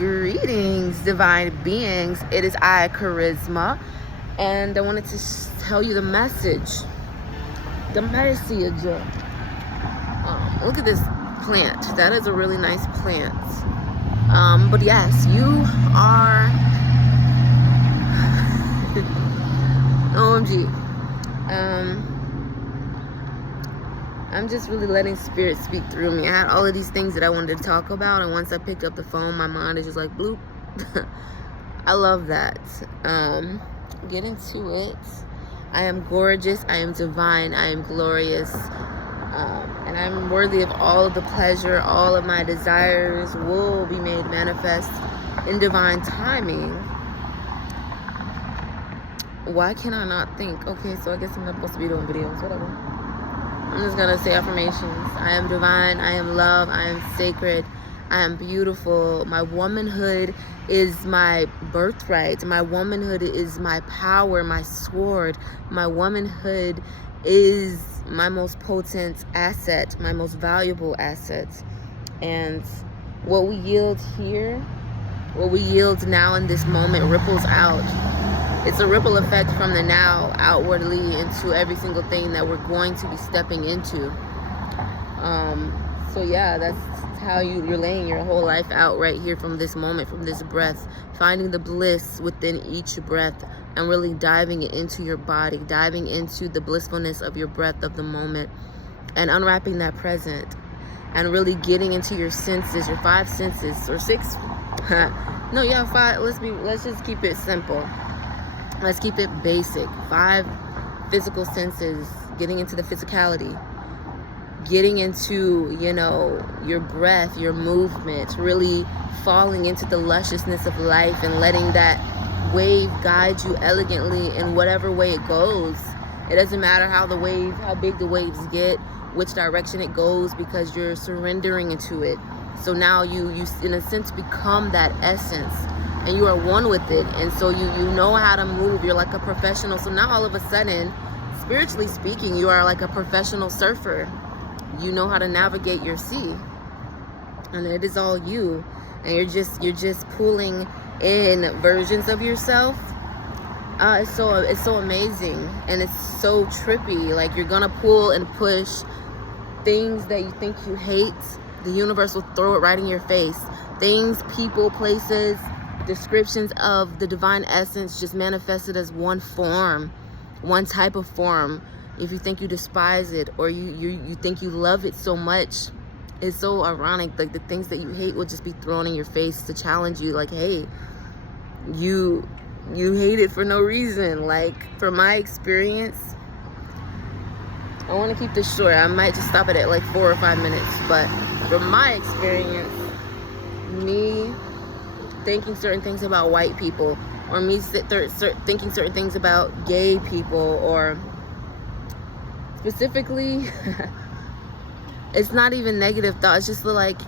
Greetings, divine beings. It is I, Charisma, and I wanted to tell you the message. The message. Look at this plant. That is a really nice plant. But yes, you are OMG. I'm just really letting spirit speak through me. I had all of these things that I wanted to talk about, and once I picked up the phone, my mind is just like bloop. I love that. Get into it. I am gorgeous, I am divine, I am glorious, and I'm worthy of all of the pleasure. All of my desires will be made manifest in divine timing. Why can I not think? Okay, so I guess I'm not supposed to be doing videos, whatever. I'm just gonna say affirmations. I am divine, I am love, I am sacred, I am beautiful. My womanhood is my birthright. My womanhood is my power, my sword. My womanhood is my most potent asset, my most valuable asset. And what we yield here, what we yield now in this moment ripples out. It's a ripple effect from the now outwardly into every single thing that we're going to be stepping into. So yeah, that's how you're laying your whole life out right here from this moment, from this breath, finding the bliss within each breath and really diving into your body, diving into the blissfulness of your breath of the moment and unwrapping that present and really getting into your senses, your 5 senses or 6. No, yeah, 5. Let's just keep it simple. Let's keep it basic. 5 physical senses, getting into the physicality, getting into, your breath, your movement, really falling into the lusciousness of life and letting that wave guide you elegantly in whatever way it goes. It doesn't matter how big the waves get, which direction it goes, because you're surrendering into it. So now you in a sense become that essence. And you are one with it, and so you know how to move. You're like a professional. So now all of a sudden, spiritually speaking, you are like a professional surfer. You know how to navigate your sea, and it is all you. And you're just pulling in versions of yourself. It's so amazing, and it's so trippy. Like, you're gonna pull and push things that you think you hate. The universe will throw it right in your face. Things, people, places, descriptions of the divine essence just manifested as one form, one type of form. If you think you despise it or you think you love it so much, it's so ironic. Like, the things that you hate will just be thrown in your face to challenge you. Like, hey, you hate it for no reason. Like, from my experience, I want to keep this short. I might just stop it at like 4 or 5 minutes, but from my experience, me thinking certain things about white people, or me thinking certain things about gay people, or specifically, it's not even negative thought. It's just like,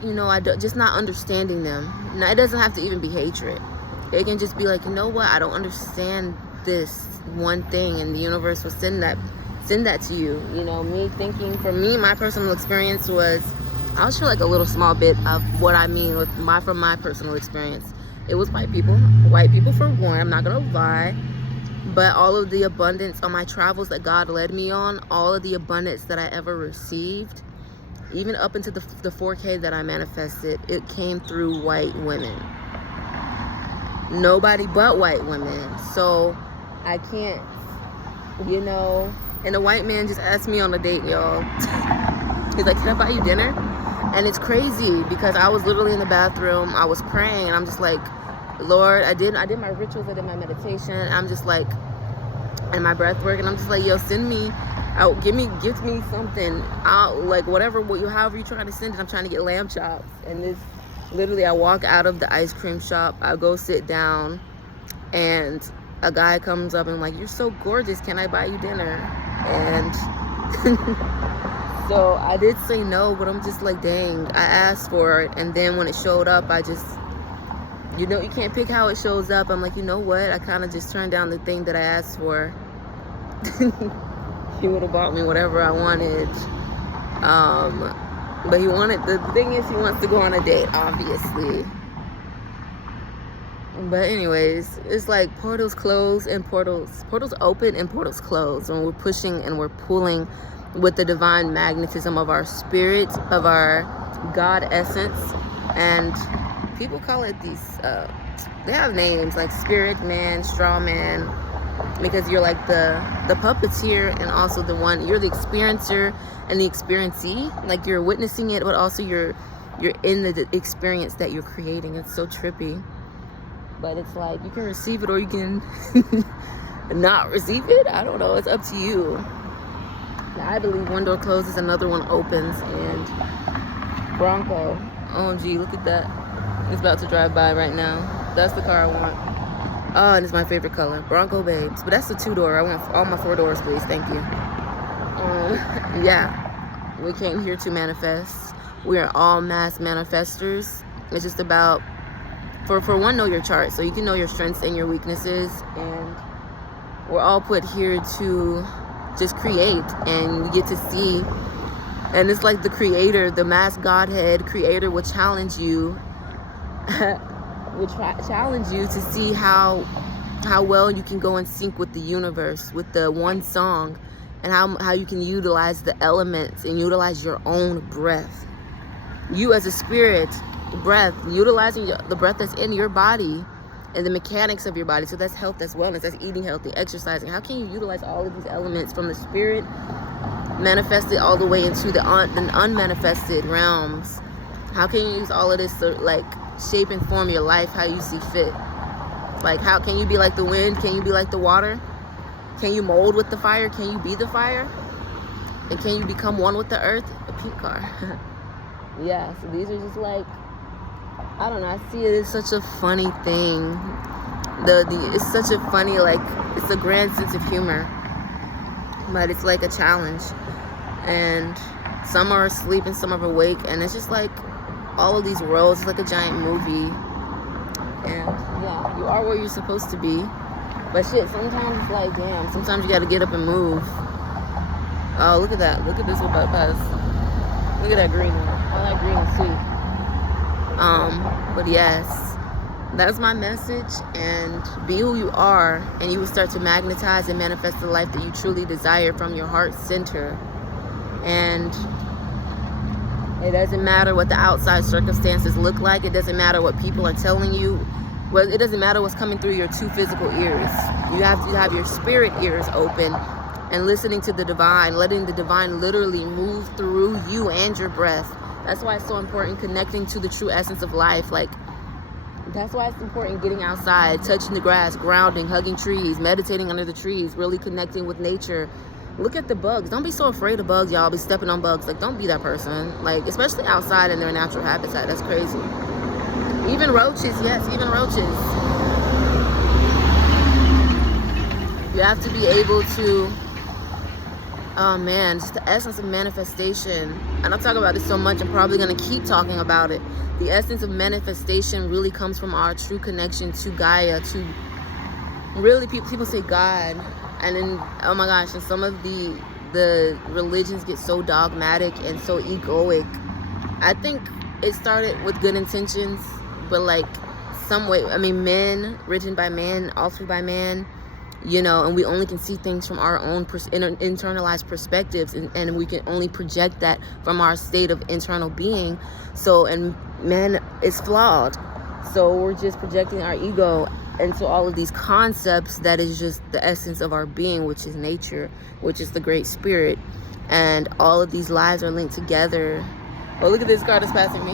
just not understanding them. Now, it doesn't have to even be hatred. It can just be like, you know what? I don't understand this one thing, and the universe will send that to you. Me thinking, for me, my personal experience was, I'll share like a little small bit of what I mean from my personal experience. It was white people for one, I'm not gonna lie, but all of the abundance on my travels that God led me on, all of the abundance that I ever received, even up into the 4K that I manifested, it came through white women. Nobody but white women. So I can't, and a white man just asked me on a date, y'all. He's like, can I buy you dinner? And it's crazy because I was literally in the bathroom, I was praying, and I'm just like, Lord, I did my rituals, I did my meditation, I'm just like, and my breath work, and I'm just like, yo, send me out, give me something out, like however you trying to send it. I'm trying to get lamb chops, and this, literally, I walk out of the ice cream shop, I go sit down, and a guy comes up and I'm like, you're so gorgeous, can I buy you dinner? And so I did say no, but I'm just like, dang, I asked for it. And then when it showed up, I just, you can't pick how it shows up. I'm like, you know what? I kind of just turned down the thing that I asked for. He would have bought me whatever I wanted. But the thing is, he wants to go on a date, obviously. But anyways, it's like portals close and portals open and portals close when we're pushing and we're pulling with the divine magnetism of our spirit, of our God essence. And people call it these they have names like spirit man, straw man, because you're like the puppeteer, and also the one, you're the experiencer and the experiencee, like you're witnessing it, but also you're in the experience that you're creating. It's so trippy. But it's like you can receive it or you can not receive it. I don't know. It's up to you. I believe one door closes, another one opens. And Bronco, OMG, look at that. It's about to drive by right now. That's the car I want. Oh, and it's my favorite color, Bronco babes. But that's the 2-door. I want all my 4 doors, please. Thank you. Yeah, we came here to manifest. We are all mass manifestors. It's just about, for one, know your chart so you can know your strengths and your weaknesses. And we're all put here to just create, and you get to see. And it's like the creator, the mass Godhead creator, will challenge you challenge you to see how well you can go in sync with the universe, with the one song, and how you can utilize the elements and utilize your own breath. You as a spirit, breath, utilizing the breath that's in your body and the mechanics of your body. So that's health, that's wellness, that's eating healthy, exercising. How can you utilize all of these elements from the spirit, manifested all the way into the unmanifested realms? How can you use all of this to like shape and form your life how you see fit? Like, how can you be like the wind? Can you be like the water? Can you mold with the fire? Can you be the fire? And can you become one with the earth? A pink car. Yeah, so these are just like, I don't know, I see it as such a funny thing. It's such a funny, like, it's a grand sense of humor, but it's like a challenge. And some are asleep and some are awake, and it's just like all of these roles. It's like a giant movie. And yeah, you are where you're supposed to be. But shit, sometimes it's like, damn, sometimes you gotta get up and move. Oh, look at that. Look at this little bypass. Look at that green one. I like green and sweet. But yes, that's my message. And be who you are, and you will start to magnetize and manifest the life that you truly desire from your heart center. And it doesn't matter what the outside circumstances look like. It doesn't matter what people are telling you. Well, it doesn't matter what's coming through your 2 physical ears. You have to have your spirit ears open and listening to the divine, letting the divine literally move through you and your breath. That's why it's so important connecting to the true essence of life. Like, that's why it's important getting outside, touching the grass, grounding, hugging trees, meditating under the trees, really connecting with nature. Look at the bugs. Don't be so afraid of bugs, y'all. Be stepping on bugs. Like, don't be that person. Like, especially outside in their natural habitat. That's crazy. Even roaches. Yes, even roaches. You have to be able to, oh man, just the essence of manifestation. And I talk about this so much, I'm probably going to keep talking about it. The essence of manifestation really comes from our true connection to Gaia, to really, people say God. And then, oh my gosh, and some of the religions get so dogmatic and so egoic. I think it started with good intentions, but like some way, I mean, men, written by man, authored by man, you know, and we only can see things from our own internalized perspectives, and we can only project that from our state of internal being. So, and man is flawed. So we're just projecting our ego into all of these concepts that is just the essence of our being, which is nature, which is the great spirit. And all of these lives are linked together. Oh, look at this car that's passing me.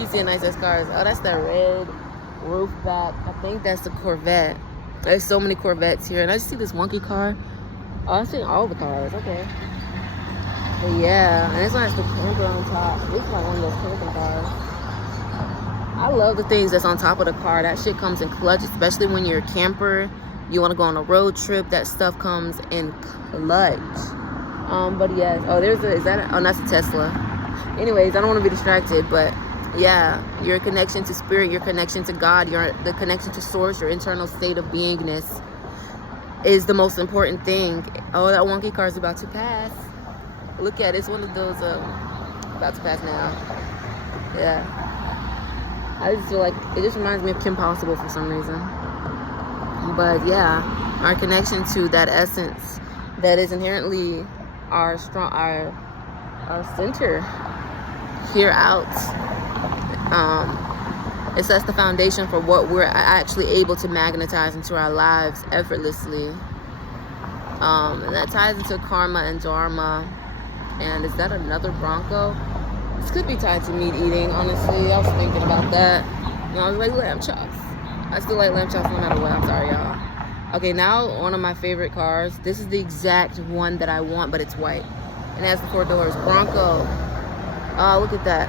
You see nice ass cars. Oh, that's that red roof back. I think that's the Corvette. There's so many Corvettes here. And I just see this wonky car. Oh, I'm seeing all the cars. Okay. But yeah, and this one has the camper on top. This is like one of those camping cars. I love the things that's on top of the car. That shit comes in clutch, especially when you're a camper. You want to go on a road trip. That stuff comes in clutch. But yes. Oh, oh, that's a Tesla. Anyways, I don't want to be distracted, but yeah, your connection to spirit, your connection to God, the connection to source, your internal state of beingness is the most important thing. Oh, that wonky car is about to pass. Look at it. It's one of those about to pass now. Yeah. I just feel like it just reminds me of Kim Possible for some reason. But yeah, our connection to that essence that is inherently our center here out. It sets the foundation for what we're actually able to magnetize into our lives effortlessly. And that ties into karma and dharma. And is that another Bronco? This could be tied to meat eating, honestly. I was thinking about that. I was like, lamb chops. I still like lamb chops no matter what. I'm sorry, y'all. Okay, now one of my favorite cars. This is the exact one that I want, but it's white. And it has the 4 doors. Bronco. Oh, look at that.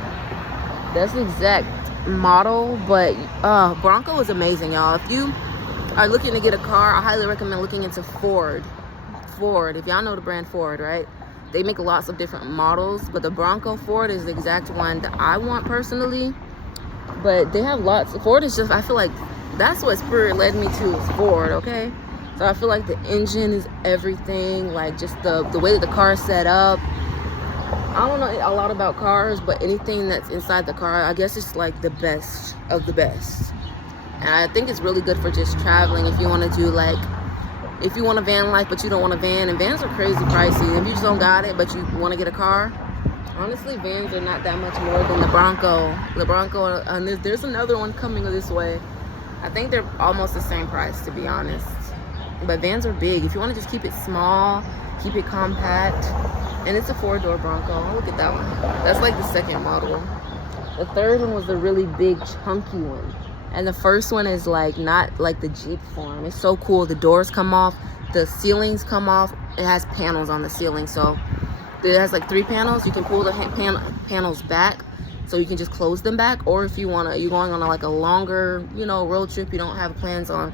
That's the exact model, but Bronco is amazing, y'all. If you are looking to get a car, I highly recommend looking into Ford. If y'all know the brand Ford, right? They make lots of different models, but the Bronco Ford is the exact one that I want personally. But they have lots. Ford is just, I feel like that's what Spirit led me to, is Ford, okay? So I feel like the engine is everything, like just the way that the car is set up. I don't know a lot about cars, but anything that's inside the car, I guess it's like the best of the best. And I think it's really good for just traveling if you want to do like, if you want a van life but you don't want a van, and vans are crazy pricey. If you just don't got it but you want to get a car, honestly, vans are not that much more than the Bronco. The Bronco, and there's another one coming this way. I think they're almost the same price, to be honest. But vans are big. If you want to just keep it small, keep it compact, and it's a 4-door Bronco. Look at that one. That's like the second model. The third one was the really big, chunky one. And the first one is like not like the Jeep form. It's so cool. The doors come off, the ceilings come off. It has panels on the ceiling, so it has like 3 panels. You can pull the panels back, so you can just close them back. Or if you're going on like a longer, road trip, you don't have plans on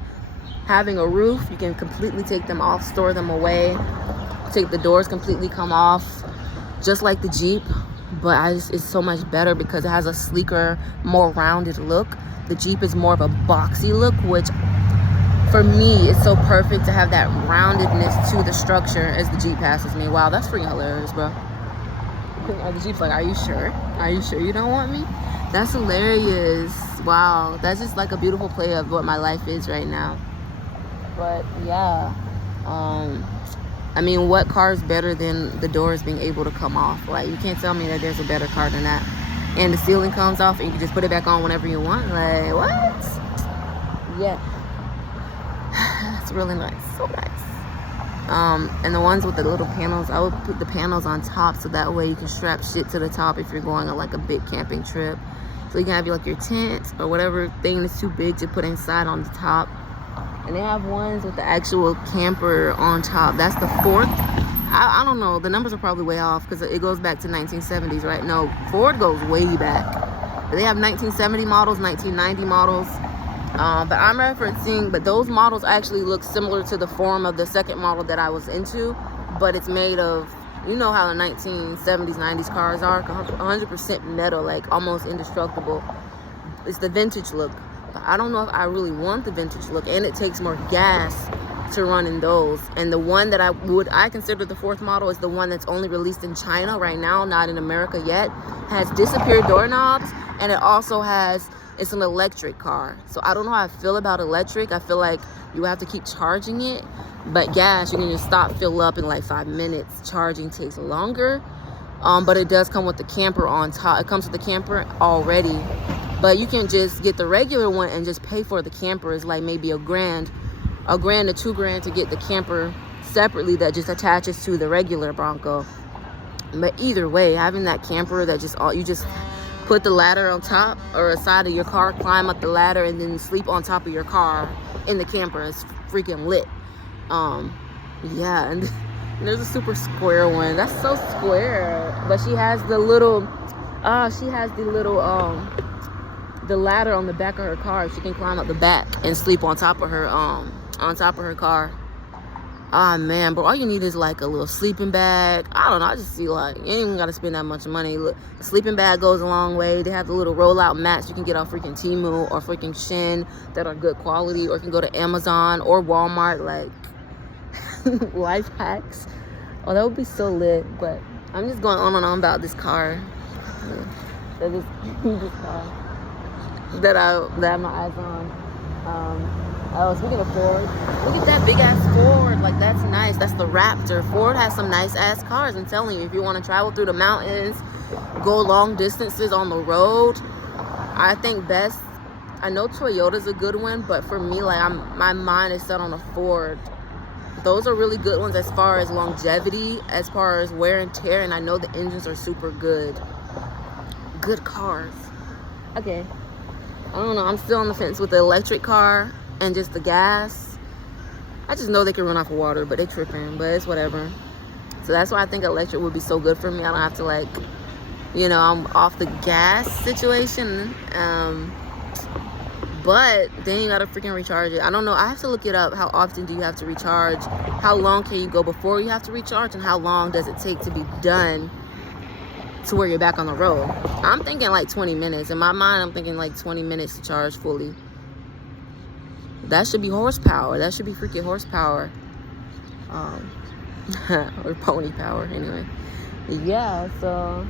having a roof, you can completely take them off, store them away. Take the doors completely come off, just like the Jeep. But it's so much better because it has a sleeker, more rounded look. The Jeep is more of a boxy look, which for me, it's so perfect to have that roundedness to the structure as the Jeep passes me. Wow, that's freaking hilarious, bro. The Jeep's like, are you sure? Are you sure you don't want me? That's hilarious. Wow, that's just like a beautiful play of what my life is right now. But yeah, I mean, what car is better than the doors being able to come off? Like, you can't tell me that there's a better car than that. And the ceiling comes off and you can just put it back on whenever you want. Like, what? Yeah. That's really nice. So nice. And the ones with the little panels, I would put the panels on top so that way you can strap shit to the top if you're going on like a big camping trip. So you can have like your tent or whatever thing that's too big to put inside on the top. And they have ones with the actual camper on top. That's the 4th. I don't know. The numbers are probably way off because it goes back to 1970s, right? No, Ford goes way back. But they have 1970 models, 1990 models. But I'm referencing, but those models actually look similar to the form of the second model that I was into. But it's made of, you know how the 1970s, 90s cars are, 100% metal, like almost indestructible. It's the vintage look. I don't know if I really want the vintage look, and it takes more gas to run in those. And the one that I consider the 4th model is the one that's only released in China right now, not in America yet. Has disappeared doorknobs, and it also it's an electric car. So I don't know how I feel about electric. I feel like you have to keep charging it, but gas, you can just fill up in like 5 minutes. Charging takes longer, but it does come with the camper on top. It comes with the camper already. But you can just get the regular one and just pay for the camper. It's like maybe $1,000 to $2,000 to get the camper separately that just attaches to the regular Bronco. But either way, having that camper that you just put the ladder on top or a side of your car, climb up the ladder, and then sleep on top of your car in the camper. It's freaking lit. Yeah, and there's a super square one. That's so square. But she has the little the ladder on the back of her car. She can climb up the back and sleep on top of her car. Ah, man, bro, all you need is like a little sleeping bag. I don't know, I just see like, you ain't even gotta spend that much money. Look, the sleeping bag goes a long way. They have the little rollout mats you can get off freaking Temu or freaking Shin that are good quality, or you can go to Amazon or Walmart, like life hacks. Oh, that would be so lit. But I'm just going on and on about this car. This car. that I have my eyes on. Oh, speaking of Ford, look at that big ass Ford. Like, that's nice. That's the Raptor. Ford has some nice ass cars. I'm telling you, if you want to travel through the mountains, go long distances on the road, I think best. I know Toyota's a good one, but for me, like, my mind is set on a Ford. Those are really good ones as far as longevity, as far as wear and tear, and I know the engines are super good. Good cars. Okay. I don't know. I'm still on the fence with the electric car and just the gas. I just know they can run off of water, but they tripping, but it's whatever. So that's why I think electric would be so good for me. I don't have to, like, you know, I'm off the gas situation. But then you gotta freaking recharge it. I don't know. I have to look it up. How often do you have to recharge? How long can you go before you have to recharge? And how long does it take to be done to where you're back on the road? I'm thinking like 20 minutes. In my mind, I'm thinking like 20 minutes to charge fully. That should be horsepower. That should be freaking horsepower. Or pony power, anyway. Yeah, so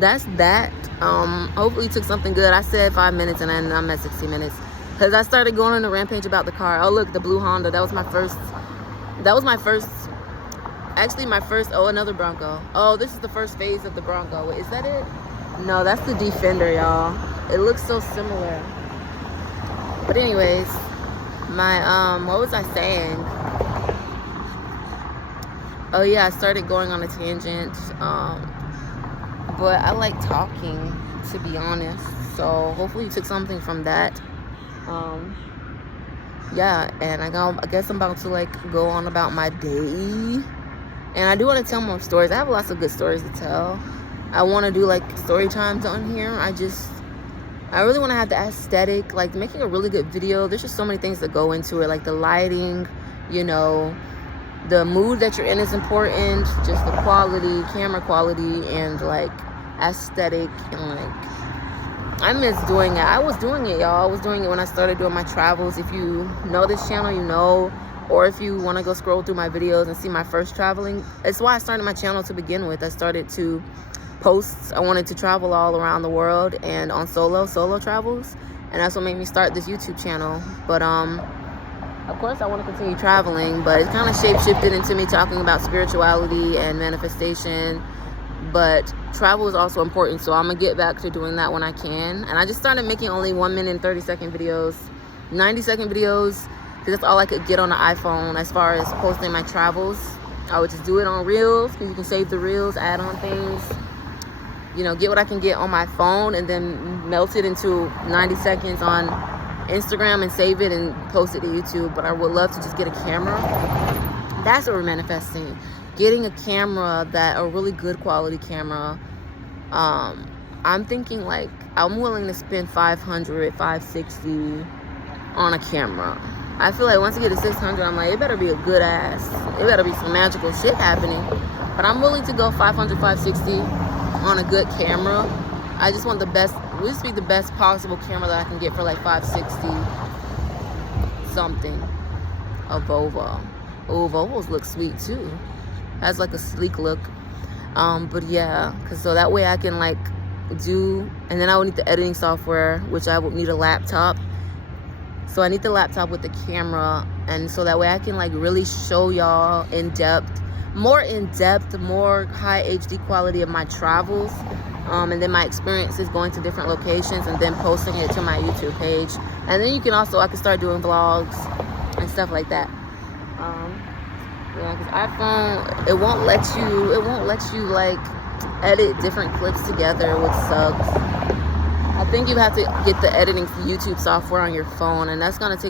that's that. Hopefully you took something good. I said 5 minutes and I'm at 60 minutes. Because I started going on a rampage about the car. Oh, look, the blue Honda. That was my first. Actually, my first. Oh, another Bronco. Oh, this is the first phase of the Bronco. Wait, is that it? No, that's the Defender, y'all. It looks so similar. But anyways, what was I saying? Oh yeah, I started going on a tangent. But I like talking, to be honest. So hopefully you took something from that. Yeah, and I guess I'm about to like go on about my day. And I do want to tell more stories. I have lots of good stories to tell. I want to do like story times on here. I really want to have the aesthetic, like making a really good video. There's just so many things that go into it, like the lighting, you know, the mood that you're in is important, just the quality, camera quality, and like aesthetic, and like I miss doing it. I was doing it, y'all. I was doing it when I started doing my travels. If you know this channel, you know, or if you want to go scroll through my videos and see my first traveling, it's why I started my channel to begin with. I started to post. I wanted to travel all around the world and on solo travels, and that's what made me start this YouTube channel. But of course I want to continue traveling, but it kind of shape-shifted into me talking about spirituality and manifestation. But travel is also important, so I'm gonna get back to doing that when I can. And I just started making only 1 minute and 30-second videos, 90-second videos, because that's all I could get on the iPhone as far as posting my travels. I would just do it on Reels, because you can save the Reels, add on things, you know, get what I can get on my phone, and then melt it into 90 seconds on Instagram and save it and post it to YouTube. But I would love to just get a camera. That's what we're manifesting. Getting a camera, a really good quality camera. I'm thinking like I'm willing to spend $500, $560 on a camera. I feel like once I get to $600, I'm like, it better be a good ass. It better be some magical shit happening. But I'm willing to go $500, $560 on a good camera. I just want the best. This be the best possible camera that I can get for like $560 something. A Volvo. Oh, Volvos look sweet too. Has like a sleek look. But yeah, so that way I can like do, and then I would need the editing software, which I would need a laptop. So I need the laptop with the camera, and so that way I can like really show y'all more high HD quality of my travels, and then my experiences going to different locations, and then posting it to my YouTube page. And then I can start doing vlogs and stuff like that. Yeah, because iPhone, it won't let you like edit different clips together, which sucks. I think you have to get the editing YouTube software on your phone, and that's gonna take